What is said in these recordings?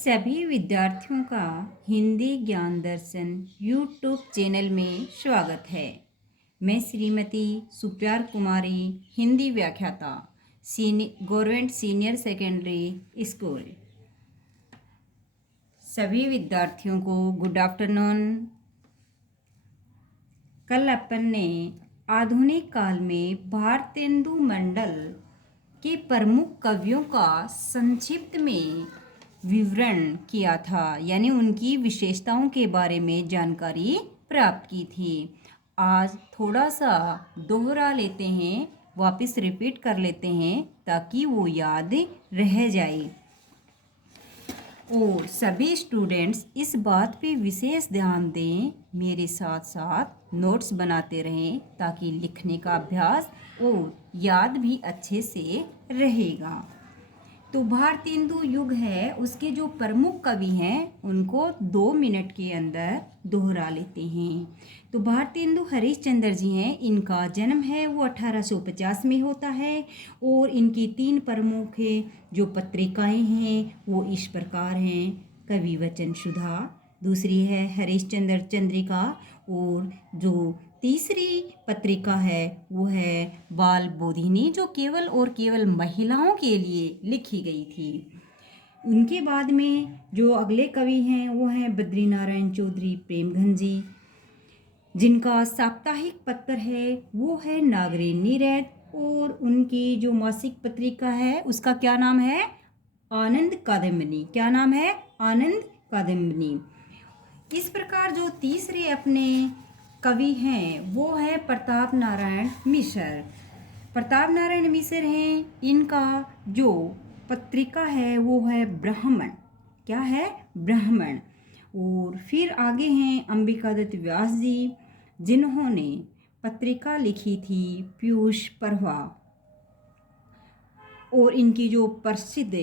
सभी विद्यार्थियों का हिंदी ज्ञान दर्शन यूट्यूब चैनल में स्वागत है। मैं श्रीमती सुप्यार कुमारी, हिंदी व्याख्याता, गवर्नमेंट सीनियर सेकेंडरी स्कूल। सभी विद्यार्थियों को गुड आफ्टरनून। कल अपन ने आधुनिक काल में भारतेंदु मंडल के प्रमुख कवियों का संक्षिप्त में विवरण किया था, यानी उनकी विशेषताओं के बारे में जानकारी प्राप्त की थी। आज थोड़ा सा दोहरा लेते हैं, वापस रिपीट कर लेते हैं ताकि वो याद रह जाए। और सभी स्टूडेंट्स इस बात पे विशेष ध्यान दें, मेरे साथ साथ नोट्स बनाते रहें ताकि लिखने का अभ्यास और याद भी अच्छे से रहेगा। तो भारतेंदु युग है, उसके जो प्रमुख कवि हैं उनको 2 मिनट के अंदर दोहरा लेते हैं। तो भारतेंदु हरिश्चंद्र जी हैं, इनका जन्म है वो 1850 में होता है और इनकी 3 प्रमुख जो पत्रिकाएं हैं वो इस प्रकार हैं। कवि वचन सुधा, दूसरी है हरिश्चंद्र चंद्रिका, और जो तीसरी पत्रिका है वो है बाल बोधिनी, जो केवल और केवल महिलाओं के लिए लिखी गई थी। उनके बाद में जो अगले कवि हैं वो हैं बद्रीनारायण चौधरी प्रेमघन जी, जिनका साप्ताहिक पत्र है वो है नागरिणी रैत, और उनकी जो मासिक पत्रिका है उसका क्या नाम है? आनंद कादम्बिनी। क्या नाम है? आनंद कादम्बिनी। इस प्रकार जो तीसरे अपने कवि हैं वो है प्रताप नारायण मिश्र। प्रताप नारायण मिश्र हैं, इनका जो पत्रिका है वो है ब्राह्मण। क्या है? ब्राह्मण। और फिर आगे हैं अंबिकादत्त व्यास जी, जिन्होंने पत्रिका लिखी थी पीयूष प्रभा, और इनकी जो प्रसिद्ध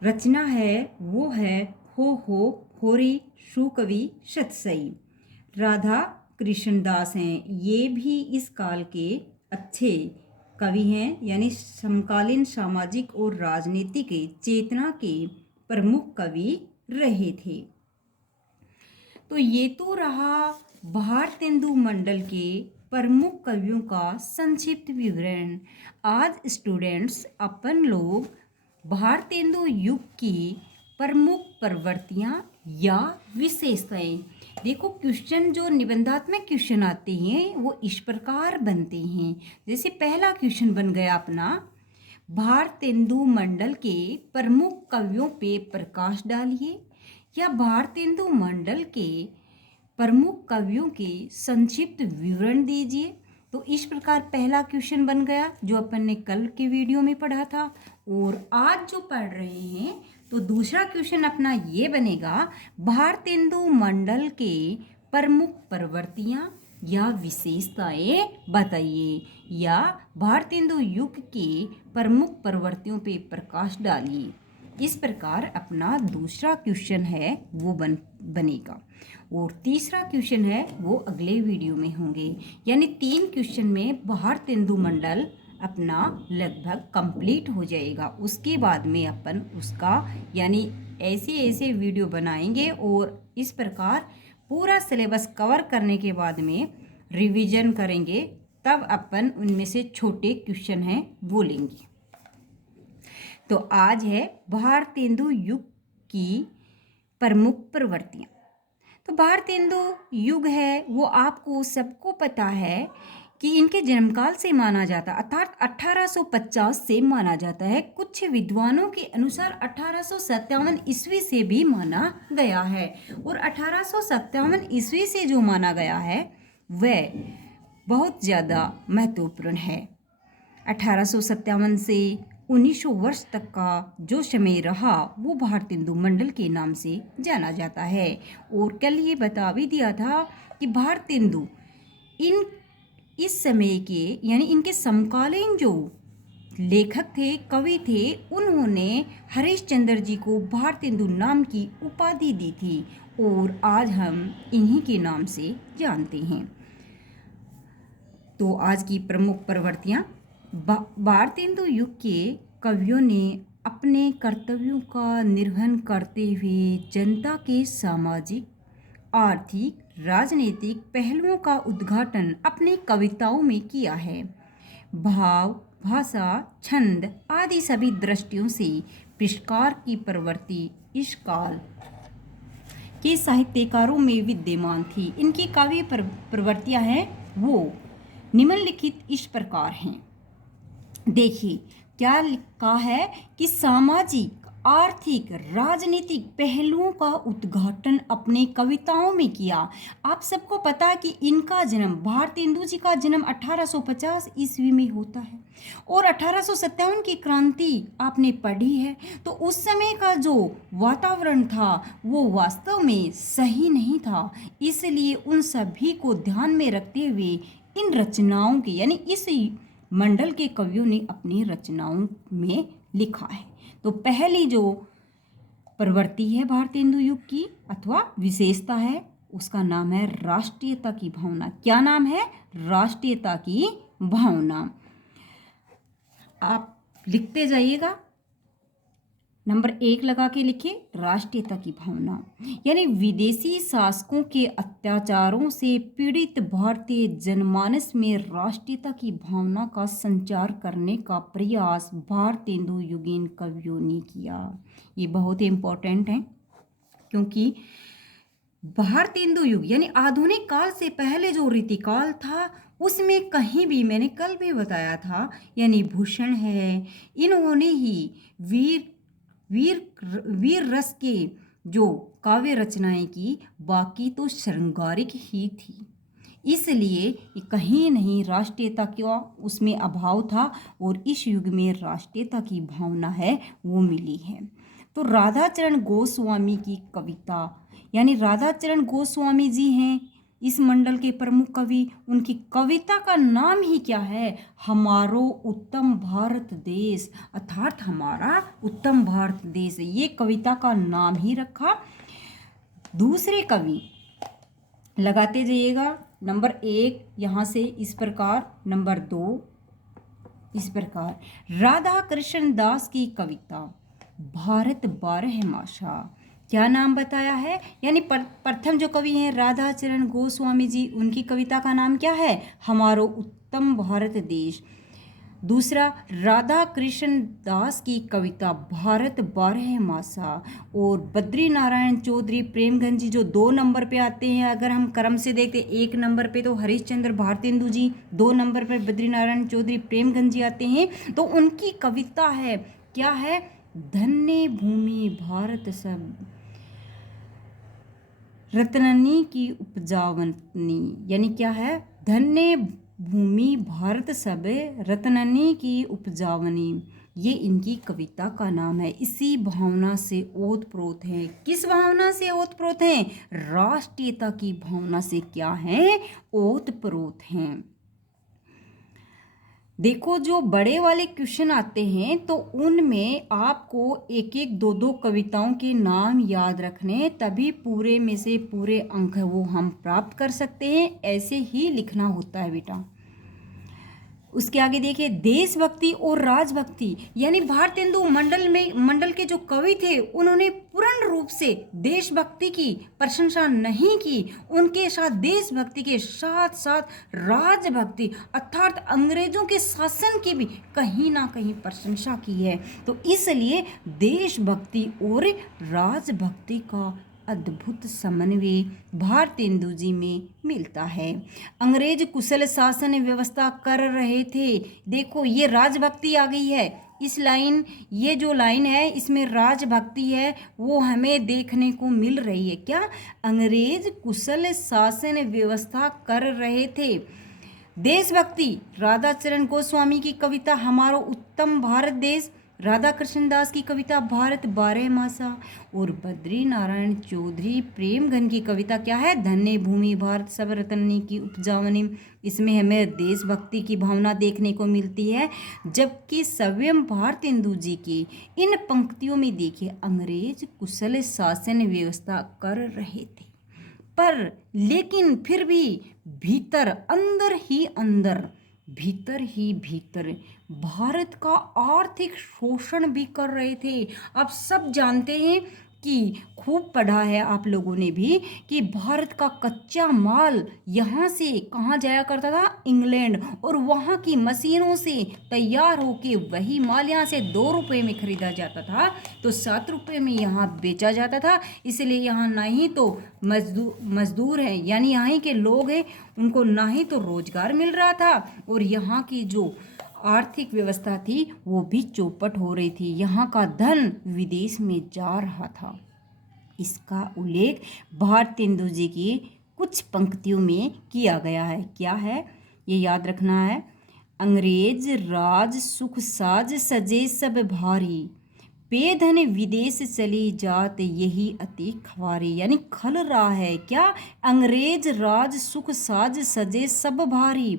रचना है वो है हो होरी सुकवि सतसई। राधा कृष्णदास हैं, ये भी इस काल के अच्छे कवि हैं, यानी समकालीन सामाजिक और राजनीतिक चेतना के प्रमुख कवि रहे थे। तो ये तो रहा भारतेंदु मंडल के प्रमुख कवियों का संक्षिप्त विवरण। आज स्टूडेंट्स अपन लोग भारतेंदु युग की प्रमुख प्रवृत्तियां या विशेषताएं, देखो क्वेश्चन जो निबंधात्मक क्वेश्चन आते हैं वो इस प्रकार बनते हैं। जैसे पहला क्वेश्चन बन गया अपना, भारतेंदु मंडल के प्रमुख कवियों पे प्रकाश डालिए, या भारतेंदु मंडल के प्रमुख कवियों के संक्षिप्त विवरण दीजिए। तो इस प्रकार पहला क्वेश्चन बन गया जो अपन ने कल के वीडियो में पढ़ा था। और आज जो पढ़ रहे हैं तो दूसरा क्वेश्चन अपना ये बनेगा, भारतेंदु मंडल के प्रमुख प्रवृत्तियां या विशेषताएं बताइए, या भारतेंदु युग के प्रमुख प्रवृत्तियों पे प्रकाश डालिए। इस प्रकार अपना दूसरा क्वेश्चन है वो बनेगा, और तीसरा क्वेश्चन है वो अगले वीडियो में होंगे। यानी 3 क्वेश्चन में भारतेंदु मंडल अपना लगभग कंप्लीट हो जाएगा। उसके बाद में अपन उसका यानी ऐसे वीडियो बनाएंगे, और इस प्रकार पूरा सिलेबस कवर करने के बाद में रिवीजन करेंगे, तब अपन उनमें से छोटे क्वेश्चन हैं वो लेंगे। तो आज है भारतेंदु युग की प्रमुख प्रवृत्तियां। तो भारतेंदु युग है वो आपको सबको पता है कि इनके जन्मकाल से माना जाता, अर्थात 1850 से माना जाता है। कुछ विद्वानों के अनुसार 1857 ईस्वी से भी माना गया है, और 1857 ईस्वी से जो माना गया है वह बहुत ज़्यादा महत्वपूर्ण है। 1857 से 1900 वर्ष तक का जो समय रहा वो भारतेंदु मंडल के नाम से जाना जाता है। और कल ये बता भी दिया था कि भारतेंदु इस समय के यानी इनके समकालीन जो लेखक थे, कवि थे, उन्होंने हरिश्चंद्र जी को भारतेंदु नाम की उपाधि दी थी, और आज हम इन्हीं के नाम से जानते हैं। तो आज की प्रमुख प्रवृत्तियां, भारतेंदु युग के कवियों ने अपने कर्तव्यों का निर्वहन करते हुए जनता के सामाजिक, आर्थिक, राजनीतिक पहलुओं का उद्घाटन अपनी कविताओं में किया है। भाव, भाषा, छंद आदि सभी दृष्टियों से परिष्कार की प्रवृत्ति इस काल के साहित्यकारों में विद्यमान थी। इनकी काव्य प्रवृत्तियां हैं वो निम्नलिखित इस प्रकार हैं। देखिए क्या लिखा है कि सामाजिक, आर्थिक, राजनीतिक पहलुओं का उद्घाटन अपने कविताओं में किया। आप सबको पता है कि इनका जन्म, भारतेंदु जी का जन्म 1850 ईस्वी में होता है और 1857 की क्रांति आपने पढ़ी है। तो उस समय का जो वातावरण था वो वास्तव में सही नहीं था, इसलिए उन सभी को ध्यान में रखते हुए इन रचनाओं के यानी इस मंडल के कवियों ने अपनी रचनाओं में लिखा है। तो पहली जो प्रवृत्ति है भारतेंदु युग की अथवा विशेषता है उसका नाम है राष्ट्रीयता की भावना। क्या नाम है? राष्ट्रीयता की भावना। आप लिखते जाइएगा, नंबर 1 लगा के लिखिए, राष्ट्रीयता की भावना यानी विदेशी शासकों के अत्याचारों से पीड़ित भारतीय जनमानस में राष्ट्रीयता की भावना का संचार करने का प्रयास भारतेंदु युगीन कवियों ने किया। ये बहुत ही इम्पोर्टेंट है क्योंकि भारतेंदु युग यानी आधुनिक काल से पहले जो रीतिकाल था उसमें कहीं भी, मैंने कल भी बताया था, यानी भूषण है, इन्होंने ही वीर रस के जो काव्य रचनाएं की, बाकी तो श्रृंगारिक ही थी। इसलिए कहीं नहीं राष्ट्रीयता का उसमें अभाव था और इस युग में राष्ट्रीयता की भावना है वो मिली है। तो राधाचरण गोस्वामी की कविता यानी राधाचरण गोस्वामी जी हैं इस मंडल के प्रमुख कवि। उनकी कविता का नाम ही क्या है? हमारो उत्तम भारत देश, अर्थात हमारा उत्तम भारत देश, ये कविता का नाम ही रखा। दूसरे कवि लगाते जाइएगा, नंबर 1 यहाँ से इस प्रकार, नंबर 2 इस प्रकार। राधा कृष्ण दास की कविता भारत 12 मासा, क्या नाम बताया है? यानी प्रथम जो कवि हैं राधाचरण गोस्वामी जी, उनकी कविता का नाम क्या है? हमारो उत्तम भारत देश। दूसरा राधा कृष्ण दास की कविता भारत 12 मासा। और बद्री नारायण चौधरी प्रेमगंज जी जो 2 नंबर पे आते हैं, अगर हम क्रम से देखते 1 नंबर पे तो हरिश्चंद्र भारतेंदु जी, 2 नंबर पर बद्री नारायण चौधरी प्रेमगंज जी आते हैं। तो उनकी कविता है, क्या है? धन्य भूमि भारत सब रत्ननी की उपजावनी, यानी क्या है? धन्य भूमि भारत सब रत्ननी की उपजावनी, ये इनकी कविता का नाम है। इसी भावना से ओतप्रोत है। किस भावना से ओतप्रोत हैं? राष्ट्रीयता की भावना से क्या है? ओतप्रोत हैं। देखो जो बड़े वाले क्वेश्चन आते हैं तो उनमें आपको 1-1, 2-2 कविताओं के नाम याद रखने, तभी पूरे में से पूरे अंक वो हम प्राप्त कर सकते हैं। ऐसे ही लिखना होता है बेटा। उसके आगे देखिए देशभक्ति और राजभक्ति, यानी भारतेंदु मंडल के जो कवि थे उन्होंने पूर्ण रूप से देशभक्ति की प्रशंसा नहीं की, उनके साथ देशभक्ति के साथ साथ राजभक्ति अर्थात अंग्रेजों के शासन की भी कहीं ना कहीं प्रशंसा की है। तो इसलिए देशभक्ति और राजभक्ति का अद्भुत समन्वय भारतेंदु जी में मिलता है। अंग्रेज कुशल शासन व्यवस्था कर रहे थे। देखो ये राजभक्ति आ गई है, इस लाइन, ये जो लाइन है इसमें राजभक्ति है वो हमें देखने को मिल रही है। क्या? अंग्रेज कुशल शासन व्यवस्था कर रहे थे। देशभक्ति राधाचरण गोस्वामी की कविता हमारो उत्तम भारत देश, राधा कृष्ण दास की कविता भारत 12 मासा और बद्री नारायण चौधरी प्रेमगन की कविता क्या है? धन्य भूमि भारत सब रत्ननी की उपजावनी। इसमें हमें देशभक्ति की भावना देखने को मिलती है। जबकि स्वयं भारतेंदु जी की इन पंक्तियों में देखिए अंग्रेज कुशल शासन व्यवस्था कर रहे थे, पर लेकिन फिर भी भीतर अंदर ही अंदर भीतर ही भीतर भारत का आर्थिक शोषण भी कर रहे थे। आप सब जानते हैं कि खूब पढ़ा है आप लोगों ने भी कि भारत का कच्चा माल यहाँ से कहाँ जाया करता था, इंग्लैंड, और वहाँ की मशीनों से तैयार होके वही माल यहाँ से 2 रुपये में खरीदा जाता था तो 7 रुपये में यहाँ बेचा जाता था। इसलिए यहाँ ना ही तो मजदूर हैं यानी यहाँ के लोग हैं उनको ना ही तो रोजगार मिल रहा था और यहाँ की जो आर्थिक व्यवस्था थी वो भी चौपट हो रही थी। यहाँ का धन विदेश में जा रहा था। इसका उल्लेख भारतेंदु जी की कुछ पंक्तियों में किया गया है। क्या है ये याद रखना है। अंग्रेज राज सुख साज सजे सब भारी, पे धन विदेश चली जात यही अति खवारी। यानी खल रहा है क्या, अंग्रेज राज सुख साज सजे सब भारी,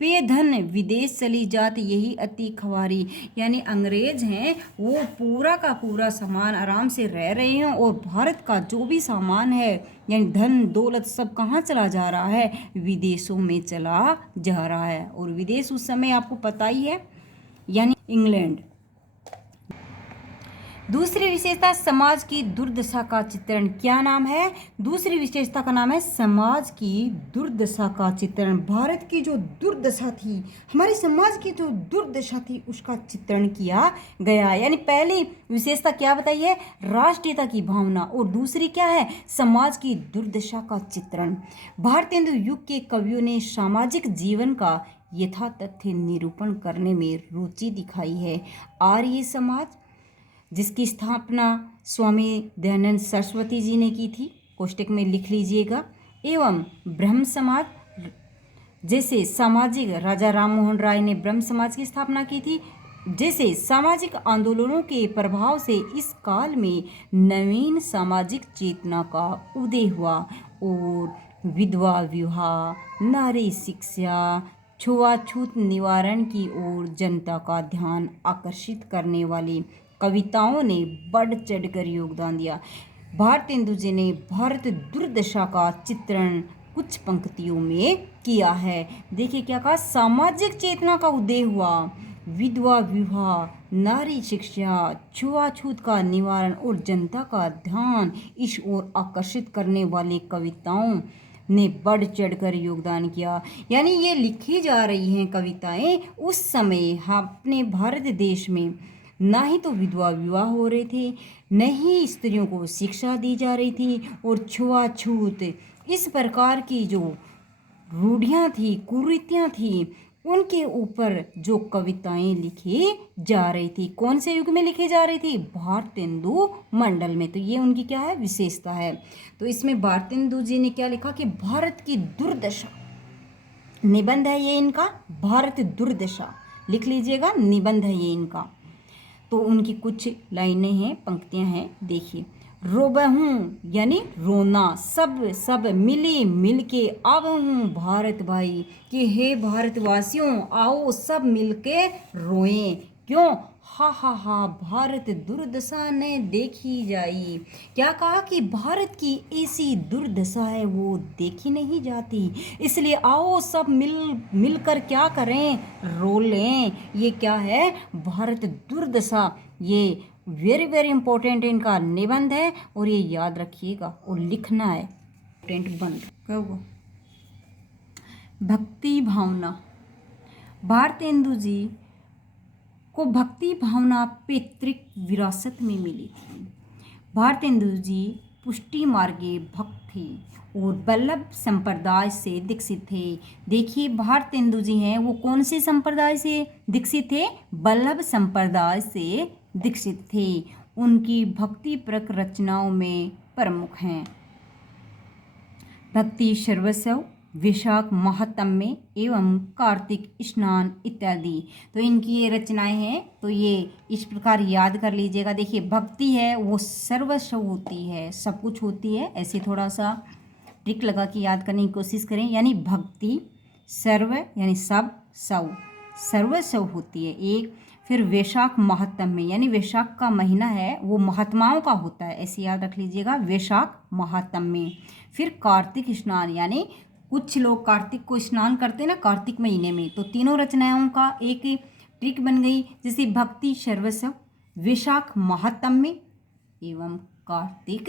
पे धन विदेश चली जात यही अति खवारी। यानी अंग्रेज हैं वो पूरा का पूरा सामान आराम से रह रहे हैं और भारत का जो भी सामान है यानी धन दौलत सब कहाँ चला जा रहा है, विदेशों में चला जा रहा है। और विदेश उस समय आपको पता ही है यानी इंग्लैंड। दूसरी विशेषता समाज की दुर्दशा का चित्रण। क्या नाम है, दूसरी विशेषता का नाम है समाज की दुर्दशा का चित्रण। भारत की जो दुर्दशा थी, हमारे समाज की जो दुर्दशा थी उसका चित्रण किया गया। यानी पहली विशेषता क्या बताई है, राष्ट्रीयता की भावना, और दूसरी क्या है, समाज की दुर्दशा का चित्रण। भारतेंदु युग के कवियों ने सामाजिक जीवन का यथा तथ्य निरूपण करने में रुचि दिखाई है। आर्य समाज जिसकी स्थापना स्वामी दयानंद सरस्वती जी ने की थी, कोष्टक में लिख लीजिएगा, एवं ब्रह्म समाज जैसे सामाजिक, राजा राम मोहन राय ने ब्रह्म समाज की स्थापना की थी। जैसे सामाजिक आंदोलनों के प्रभाव से इस काल में नवीन सामाजिक चेतना का उदय हुआ और विधवा विवाह, नारी शिक्षा, छुआछूत निवारण की ओर जनता का ध्यान आकर्षित करने वाली कविताओं ने बढ़ चढ़कर योगदान दिया। भारतेंदु जी ने भारत दुर्दशा का चित्रण कुछ पंक्तियों में किया है। देखिए क्या कहा, सामाजिक चेतना का उदय हुआ, विधवा विवाह, नारी शिक्षा, छुआछूत का निवारण और जनता का ध्यान इस ओर आकर्षित करने वाली कविताओं ने बढ़ चढ़कर योगदान किया। यानी ये लिखी जा रही हैं कविताएं उस समय अपने भारत देश में ना ही तो विधवा विवाह हो रहे थे, न ही स्त्रियों को शिक्षा दी जा रही थी, और छुआछूत इस प्रकार की जो रूढ़ियाँ थी, कुरीतियाँ थी, उनके ऊपर जो कविताएं लिखी जा रही थी। कौन से युग में लिखी जा रही थी, भारतेंदु मंडल में। तो ये उनकी क्या है, विशेषता है। तो इसमें भारतेंदु जी ने क्या लिखा कि भारत की दुर्दशा, निबंध है ये इनका, भारत दुर्दशा लिख लीजिएगा, निबंध है ये इनका। तो उनकी कुछ लाइनें हैं, पंक्तियां हैं, देखिए। रोबहूँ यानी रोना, सब मिली मिल के आवहूँ भारत भाई, कि हे भारतवासियों आओ सब मिल के रोएं। क्यों, हा भारत दुर्दशा ने देखी जाई। क्या कहा कि भारत की ऐसी दुर्दशा है वो देखी नहीं जाती, इसलिए आओ सब मिलकर क्या करें, रो लें। ये क्या है, भारत दुर्दशा। ये वेरी वेरी इंपॉर्टेंट इनका निबंध है और ये याद रखिएगा और लिखना है। इंपॉर्टेंट बंद कहो। भक्ति भावना, भारतेंदु जी को भक्ति भावना पैतृक विरासत में मिली थी। भारतेंदु जी पुष्टि मार्गे भक्त थे और वल्लभ संप्रदाय से दीक्षित थे। देखिए भारतेंदु जी हैं वो कौन से संप्रदाय से दीक्षित थे, वल्लभ संप्रदाय से दीक्षित थे। उनकी भक्तिपरक रचनाओं में प्रमुख हैं भक्ति सर्वस्व, वैशाख महात्म्य एवं कार्तिक स्नान इत्यादि। तो इनकी ये रचनाएं हैं, तो ये इस प्रकार याद कर लीजिएगा। देखिए भक्ति है वो सर्वस्व होती है, सब कुछ होती है, ऐसे थोड़ा सा ट्रिक लगा के याद करने की कोशिश करें। यानी भक्ति सर्व यानी सब, सव सर्वस्व होती है एक। फिर वैशाख महात्म्य यानी वैशाख का महीना है वो महात्माओं का होता है, ऐसे याद रख लीजिएगा, वैशाख महात्म्य। फिर कार्तिक स्नान यानी कुछ लोग कार्तिक को स्नान करते हैं ना, कार्तिक महीने में, तो तीनों रचनाओं का एक ट्रिक बन गई, जैसे भक्ति सर्वस्व, वैशाख महात्म्य एवं कार्तिक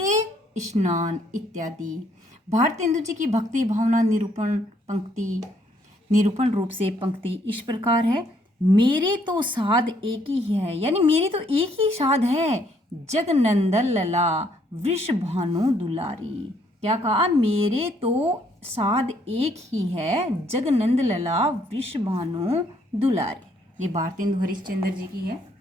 स्नान इत्यादि। भारतेंदु जी की भक्ति भावना निरूपण रूप से पंक्ति इस प्रकार है, मेरे तो साध एक ही है, यानी मेरी तो एक ही साध है, जगनंदन लला वृषभानु दुलारी। क्या कहा? मेरे तो साध एक ही है, जगनंद लला वृषभानु दुलारी। ये भारतेंदु हरिश्चंद्र जी की है।